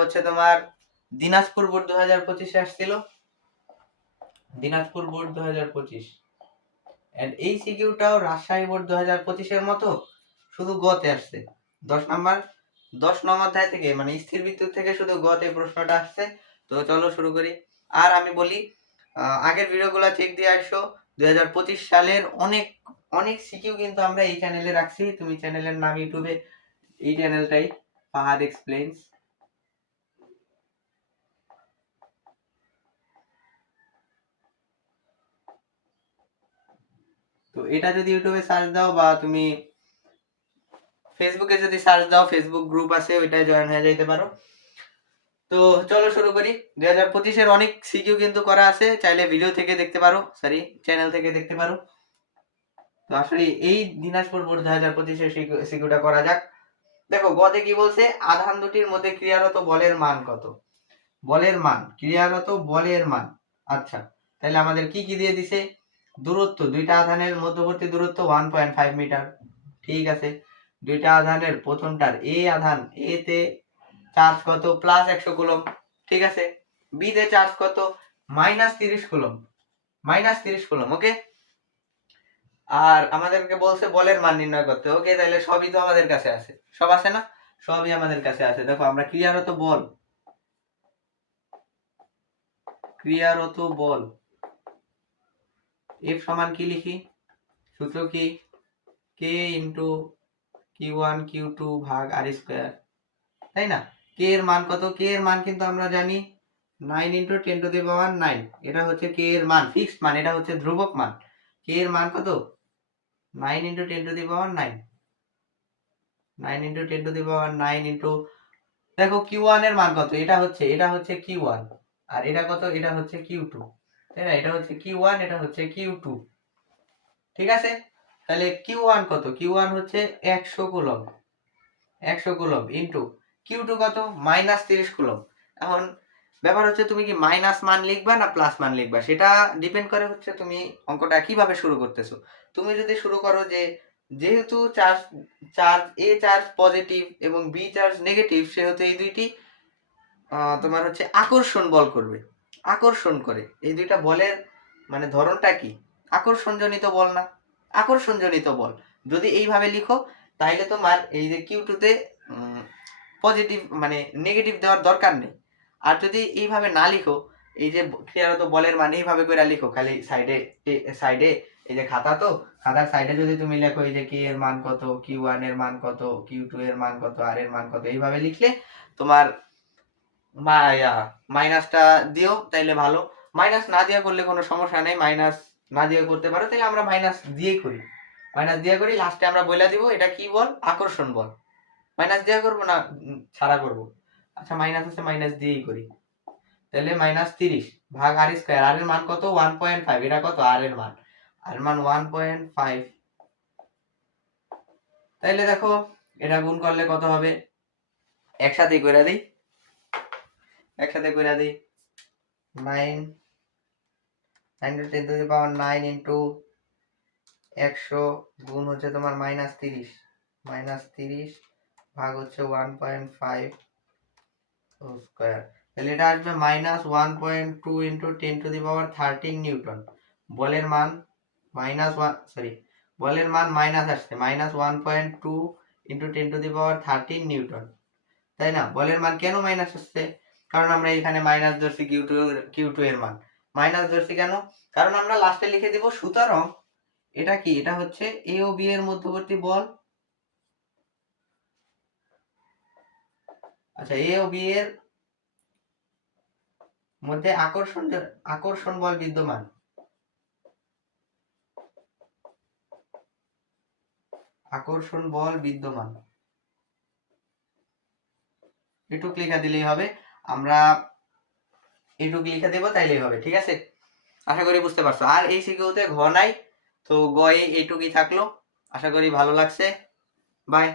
হচ্ছে তোমার দিনাজপুর বোর্ড 2025-এ আসছিল, দিনাজপুর বোর্ড 2025। এন্ড এই সিকিউটাও রাজশাহী বোর্ড 2025-এর মতো শুধু গতে আসছে 10 নং অধ্যায় থেকে, মানে স্থির বিদ্যুৎ থেকে শুধু গতে প্রশ্নটা আসছে। তো চলো শুরু করি। আর আমি বলি আগের ভিডিওগুলো চেক দিয়ে আসো। 2025 সালের অনেক অনেক সিকিউ কিন্তু আমরা এই চ্যানেলে রাখছি। তুমি চ্যানেলের নাম ইউটিউবে এই চ্যানেলটাই, ফাহাদ এক্সপ্লেইনস। তো এটা যদি ইউটিউবে সার্চ দাও বা তুমি ফেসবুকে যদি সার্চ দাও, ফেসবুক গ্রুপ আছে, ওইটায় জয়েন হয়ে যাইতে পারো। তো চলো শুরু করি। 2025-এর অনেক সিকিউ কিন্তু করা আছে, চাইলে ভিডিও থেকে দেখতে পারো, সরি চ্যানেল থেকে দেখতে পারো। তো আসলে এই দিনাজপুর বোর্ড 2025-এর সিকিউটা করা যাক। দেখো গতে কি বলছে, আধান দুটির মধ্যে ক্রিয়ারত বলের মান কত? বলের মান, ক্রিয়ারত বলের মান। আচ্ছা, তাহলে আমাদের কি কি দিয়ে দিছে? দূরত্ব, দুইটা আধানের মধ্যবর্তী দূরত্ব 1.5 মিটার। ঠিক আছে। দুইটা আধানের প্রথমটার এ আধান, এ তে চার্জ কত? Plus 100 coulomb. ঠিক আছে। বি তে চার্জ কত? Minus 30 coulomb, minus 30 coulomb. Okay. আর আমাদেরকে বলছে বলের মান নির্ণয় করতে। ওকে, তাহলে সবই তো আমাদের কাছে আছে, সব আছে না? সবই আমাদের কাছে আছে। দেখো আমরা ক্রিয়ারত বল, ক্রিয়ারত বল এফ সমান কি লিখি? সূত্র কি? কে ইন্টু Q1 Q2 ভাগ আর স্কয়ার, তাই না? কে এর মান কত? কে এর মান কিন্তু আমরা জানি 9 × 10⁹ এটা হচ্ছে কে এর মান, ফিক্সড মান, এটা হচ্ছে ধ্রুবক মান। কে এর মান কত? 9 × 10⁹ 9 × 10⁹ ইন্টু, দেখো Q1 এর মান কত? এটা হচ্ছে Q1, আর এটা কত? এটা হচ্ছে Q2, তাই না? এটা হচ্ছে Q1, এটা হচ্ছে Q2। ঠিক আছে। তাহলে Q1 কত? Q1 হচ্ছে 100 কুলম্ব, 100 কুলম্ব ইনটু Q2 কত? Minus 30 coulomb. এখন ব্যাপার হচ্ছে তুমি কি মাইনাস মান লিখবা না প্লাস মান লিখবা, সেটা ডিপেন্ড করে হচ্ছে তুমি অঙ্কটা কিভাবে শুরু করতেছো। তুমি যদি শুরু করো যে যেহেতু চার্জ চার্জ এ চার্জ পজিটিভ এবং বি চার্জ নেগেটিভ, সেহেতু এই দুইটি তোমার হচ্ছে আকর্ষণ বল করবে, আকর্ষণ করে। এই দুইটা বলের মানে ধরনটা কি? আকর্ষণজনিত বল না? আকর্ষণজনিত বল যদি এইভাবে লিখো, তাইলে তোমার এই যে Q2 তে পজিটিভ মানে নেগেটিভ দেওয়ার দরকার নেই। আর যদি এইভাবে না লিখো, এই যে ক্রিয়ারত বলের মান এইভাবে করে লিখো, খালি সাইডে সাইডে এই যে খাতা, তো খাতার সাইডে যদি তুমি লেখো এই যে কে এর মান কত, Q1 এর মান কত, Q2 এর মান কত, আর এর মান কত, এইভাবে লিখলে তোমার মাইনাসটা দিও, তাইলে ভালো। মাইনাস না দিয়া করলে কোনো সমস্যা নেই, মাইনাস না দিয়ে করতে পারো, তাহলে আমরা মাইনাস দিয়েই করি, মাইনাস দিয়ে করি। লাস্টে আমরা বলে দিব এটা কি বল? আকর্ষণ বল। মাইনাস দিয়ে করবো না ছাড়া করবো? আচ্ছা, মাইনাস আছে, মাইনাস দিয়েই করি। তাহলে মাইনাস 30 ভাগ আর স্কয়ার, আর এর মান কত? 1.5। এটা কত? আর এর মান, আর এর মান 1.5। তাইলে দেখো এটা গুণ করলে কত হবে? একসাথে করে দিই, একসাথে করে দিই। 9 9 ইন্টু 100 গুণ হচ্ছে তোমার মাইনাস 30, মাইনাস 30 ভাগ হচ্ছে 1.5 স্কয়ার। তাহলে এটা আসবে মাইনাস 1.2 ইন্টু 10⁻13 নিউটন। বলের মান মাইনাস বলের মান মাইনাস আসছে, মাইনাস 1.2 ইন্টু 10⁻13 নিউটন, তাই না? বলের মান কেন মাইনাস আসছে? কারণ আমরা এখানে মাইনাস ধরছি Q2 এর মান মাইনাস ধরছি কেন? কারণ আমরা লাস্টে লিখে দিব সুতরাং এটা কি? এটা হচ্ছে এ ও বি এর মধ্যবর্তী বল। আচ্ছা, এ ও বি এর মধ্যে আকর্ষণ বল বিদ্যমান। আকর্ষণ বল বিদ্যমান, এটুক লেখা দিলেই হবে। আমরা এটুক লিখে দেবো, তাইলেই হবে। ঠিক আছে, আশা করি বুঝতে পারছো। আর এই সিকিউতে ঘ নাই, তো গ এইটুকুই থাকলো। আশা করি ভালো লাগছে। বাই।